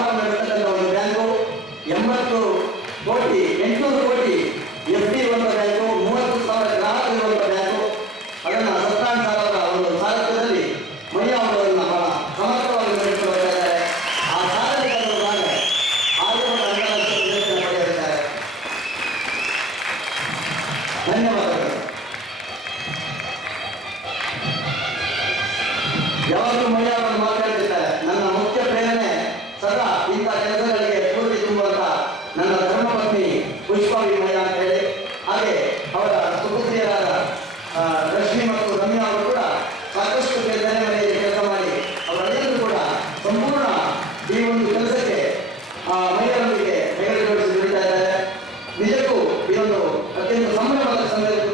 ಆರಂಭ ನಡೆಸತಕ್ಕಂಥ ಒಂದು ಬ್ಯಾಂಕು 80 ಕೋಟಿ 800 ಕೋಟಿ FD ಇರುವಂಥ ಬ್ಯಾಂಕು, 30,000 ಗ್ರಾಹಕರು ಇರುವಂಥ ಬ್ಯಾಂಕು. ಅದನ್ನು 17,000 ಒಂದು ಸಾರಥ್ಯದಲ್ಲಿ ಮಯ್ಯ ಅವರನ್ನು ಬಹಳ ಸಮರ್ಥವಾಗಿ ನಡೆಸಿಕೊಂಡು ಬರ್ತಾ ಇದ್ದಾರೆ. ಆ ಸಾಧನೆಗಳನ್ನು ನಾನು ಆರ್ಯವಟ ಅಂತಾರಾಷ್ಟ್ರೀಯ ಪ್ರಶಸ್ತಿಯನ್ನು ಪಡೆಯಲಿದ್ದಾರೆ. ಧನ್ಯವಾದಗಳು. ಯಾವಾಗಲೂ ಮಯ್ಯ ಅವರನ್ನು ಮಾತಾಡ್ತಿದ್ದಾರೆ. ನನ್ನ ಮುಖ್ಯ ಪ್ರೇರಣೆ ಸದಾ ಇಂಥ ಕೆಲಸಗಳಿಗೆ ಸ್ಫೂರ್ತಿ ತುಂಬುವಂತ ನನ್ನ ಧರ್ಮಪತ್ನಿ ಪುಷ್ಪಾವಿ ಮಯ್ಯ ಅಂತ ಹೇಳಿ, ಹಾಗೆ ಅವರ ಸುಪುತ್ರಿಯರಾದ ರಶ್ಮಿ ಮತ್ತು ರಮ್ಯಾ ಅವರು ಕೂಡ ಸಾಕಷ್ಟು ಮನೆ ಮನೆಯಲ್ಲಿ ಕೆಲಸ ಮಾಡಿ ಅವರೆಲ್ಲರೂ ಕೂಡ ಸಂಪೂರ್ಣ ಈ ಒಂದು ಕೆಲಸಕ್ಕೆ ಮಹಿಳೆಯರೊಂದಿಗೆ ಕೈಗಳು ಜೋಡಿಸಿ ದುಡಿತಾ ಇದ್ದಾರೆ. ನಿಜಕ್ಕೂ ಇದೊಂದು ಅತ್ಯಂತ ಸಂಭ್ರಮದ ಸಂದರ್ಭ